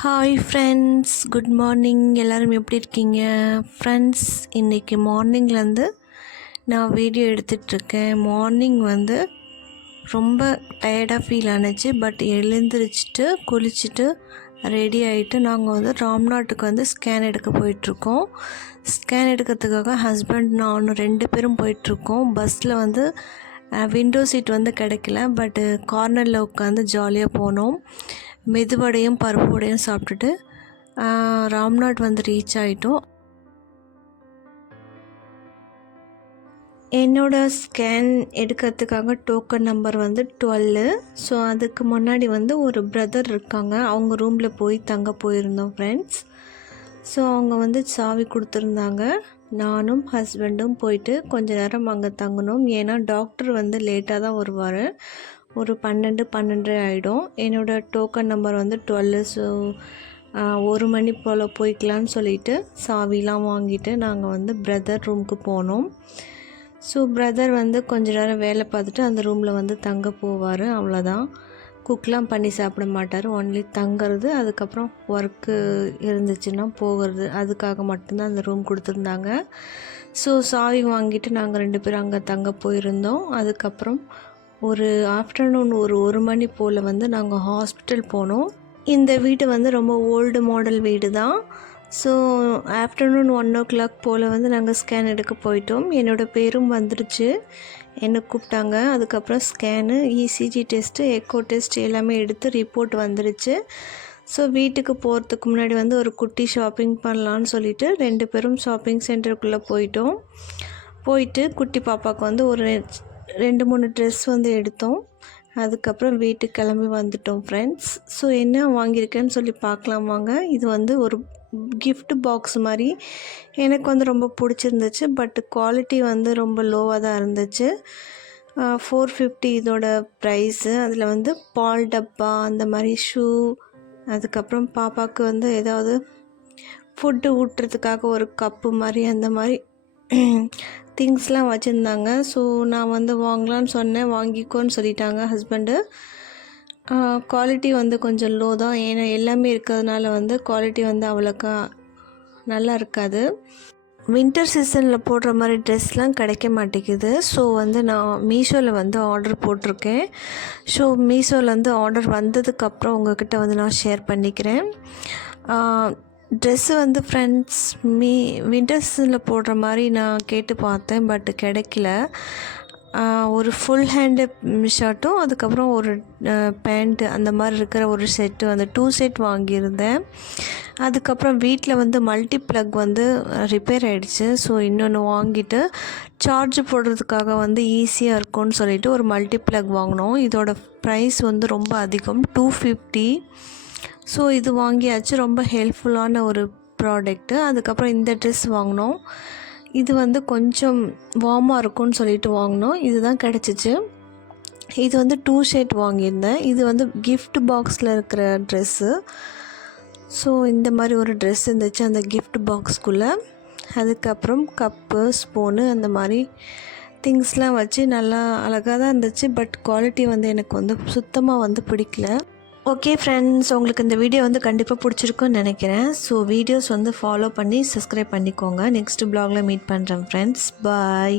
Hi friends good morning எல்லோரும் எப்படி இருக்கீங்க? ஃப்ரெண்ட்ஸ் இன்றைக்கி மார்னிங்லேருந்து நான் வீடியோ எடுத்துகிட்ருக்கேன் மார்னிங் வந்து ரொம்ப டயர்டாக ஃபீல் ஆனுச்சு பட் எழுந்திரிச்சிட்டு குளிச்சுட்டு ரெடி ஆகிட்டு நாங்கள் வந்து ராம்நாட்டுக்கு வந்து ஸ்கேன் எடுக்க போயிட்டுருக்கோம் ஸ்கேன் எடுக்கிறதுக்காக ஹஸ்பண்ட் நானும் ரெண்டு பேரும் போயிட்டுருக்கோம் பஸ்ஸில் வந்து விண்டோ சீட் வந்து கிடைக்கல பட்டு கார்னரில் உட்காந்து ஜாலியாக போனோம். மெதுவடையும் பருப்பு வடையும் சாப்பிட்டுட்டு ராம்நாட் வந்து ரீச் ஆகிட்டோம் என்னோடய ஸ்கேன் எடுக்கிறதுக்காக டோக்கன் நம்பர் வந்து டுவெல்லு ஸோ அதுக்கு முன்னாடி வந்து ஒரு பிரதர் இருக்காங்க. அவங்க ரூமில் போய் தங்க போயிருந்தோம் ஃப்ரெண்ட்ஸ் ஸோ அவங்க வந்து சாவி கொடுத்துருந்தாங்க. நானும் ஹஸ்பண்டும் போயிட்டு கொஞ்ச நேரம் அங்கே தங்கினோம். ஏன்னா டாக்டர் வந்து லேட்டாக தான் வருவார். ஒரு பன்னெண்டு பன்னெண்டு ஆகிடும் என்னோடய டோக்கன் நம்பர் வந்து டுவெல்லு ஸோ ஒரு மணி போல் போய்க்கலான்னு சொல்லிவிட்டு சாவிலாம் வாங்கிட்டு நாங்கள் வந்து பிரதர் ரூமுக்கு போனோம். ஸோ பிரதர் வந்து கொஞ்ச நேரம் வேலை பார்த்துட்டு அந்த ரூமில் வந்து தங்க போவார். அவ்வளோதான். குக்லாம் பண்ணி சாப்பிட மாட்டார். ஒன்லி தங்கிறது அதுக்கப்புறம் ஒர்க்கு இருந்துச்சுன்னா போகிறது. அதுக்காக மட்டும்தான் அந்த ரூம் கொடுத்துருந்தாங்க. ஸோ சாவி வாங்கிட்டு நாங்கள் ரெண்டு பேரும் அங்கே தங்க போயிருந்தோம். அதுக்கப்புறம் ஒரு ஆஃப்டர்நூன் ஒரு ஒரு மணி போல் வந்து நாங்கள் ஹாஸ்பிட்டல் போனோம். இந்த வீடு வந்து ரொம்ப ஓல்டு மாடல் வீடு தான் so afternoon one o'clock போல் வந்து நாங்கள் ஸ்கேன் எடுக்க போயிட்டோம். என்னோடய பேரும் வந்துடுச்சு என்னை கூப்பிட்டாங்க. அதுக்கப்புறம் scan ECG test echo test எல்லாமே எடுத்து ரிப்போர்ட் வந்துடுச்சு ஸோ வீட்டுக்கு போகிறதுக்கு முன்னாடி வந்து ஒரு குட்டி ஷாப்பிங் பண்ணலான்னு சொல்லிவிட்டு ரெண்டு பேரும் ஷாப்பிங் சென்டருக்குள்ளே போயிட்டோம். போயிட்டு குட்டி பாப்பாவுக்கு வந்து ஒரு ரெண்டு மூணு ட்ரெஸ் வந்து எடுத்தோம். அதுக்கப்புறம் வீட்டுக்கு கிளம்பி வந்துட்டோம் ஃப்ரெண்ட்ஸ் ஸோ என்ன வாங்கியிருக்கேன்னு சொல்லி பார்க்கலாம் வாங்க. இது வந்து ஒரு கிஃப்ட் பாக்ஸ் மாதிரி. எனக்கு வந்து ரொம்ப பிடிச்சிருந்துச்சு பட் குவாலிட்டி வந்து ரொம்ப லோவாக தான் இருந்துச்சு. ஃபோர் ஃபிஃப்டி இதோட ப்ரைஸு அதில் வந்து பால் டப்பா அந்த மாதிரி ஷூ அதுக்கப்புறம் பாப்பாவுக்கு வந்து ஏதாவது ஃபுட்டு ஊட்டுறதுக்காக ஒரு கப்பு மாதிரி அந்த மாதிரி திங்ஸ்லாம் வச்சுருந்தாங்க. ஸோ நான் வந்து வாங்கலான்னு சொன்னேன். வாங்கிக்கோன்னு சொல்லிட்டாங்க ஹஸ்பண்டு குவாலிட்டி வந்து கொஞ்சம் லோ தான். ஏன்னா எல்லாமே இருக்கிறதுனால வந்து குவாலிட்டி வந்து அவ்வளோக்கா நல்லா இருக்காது. வின்டர் சீசனில் போடுற மாதிரி ட்ரெஸ்லாம் கிடைக்க மாட்டேங்குது. ஸோ வந்து நான் மீஷோவில் வந்து ஆர்டர் போட்டிருக்கேன். ஸோ மீஷோவில் ஆர்டர் வந்ததுக்கப்புறம் உங்கள்கிட்ட வந்து நான் ஷேர் பண்ணிக்கிறேன். ட்ரெஸ்ஸு வந்து ஃப்ரெண்ட்ஸ் மீ விண்டர்ஸில் போடுற மாதிரி நான் கேட்டு பார்த்தேன் பட் கிடைக்கல. ஒரு ஃபுல் ஹேண்டு ஷர்ட்டும் அதுக்கப்புறம் ஒரு பேண்ட்டு அந்த மாதிரி இருக்கிற ஒரு செட்டு அந்த டூ செட் வாங்கியிருந்தேன். அதுக்கப்புறம் வீட்டில் வந்து மல்டி ப்ளக் வந்து ரிப்பேர் ஆகிடுச்சு ஸோ இன்னொன்று வாங்கிட்டு சார்ஜ் போடுறதுக்காக வந்து ஈஸியாக இருக்கும்னு சொல்லிவிட்டு ஒரு மல்டி ப்ளக் வாங்கினோம். இதோட ப்ரைஸ் வந்து ரொம்ப அதிகம் டூ ஃபிஃப்டி ஸோ இது வாங்கியாச்சு. ரொம்ப ஹெல்ப்ஃபுல்லான ஒரு ப்ராடக்ட்டு அதுக்கப்புறம் இந்த ட்ரெஸ் வாங்கினோம். இது வந்து கொஞ்சம் வார்மாக இருக்கும்னு சொல்லிட்டு வாங்கினோம். இதுதான் கிடச்சிச்சு. இது வந்து டூ ஷர்ட் வாங்கியிருந்தேன். இது வந்து கிஃப்ட் பாக்ஸில் இருக்கிற ட்ரெஸ்ஸு ஸோ இந்த மாதிரி ஒரு ட்ரெஸ் இருந்துச்சு அந்த கிஃப்ட் பாக்ஸ்க்குள்ளே அதுக்கப்புறம் கப்பு ஸ்பூனு அந்த மாதிரி திங்ஸ்லாம் வச்சு நல்லா அழகாக தான் இருந்துச்சு. பட் குவாலிட்டி வந்து எனக்கு வந்து சுத்தமாக வந்து பிடிக்கல. ஓகே ஃப்ரெண்ட்ஸ் உங்களுக்கு இந்த வீடியோ வந்து கண்டிப்பாக பிடிச்சிருக்குன்னு நினைக்கிறேன். ஸோ வீடியோஸ் வந்து ஃபாலோ பண்ணி சப்ஸ்கிரைப் பண்ணிக்கோங்க. நெக்ஸ்ட் ப்ளாகில் மீட் பண்ணுறேன் ஃப்ரெண்ட்ஸ் பாய்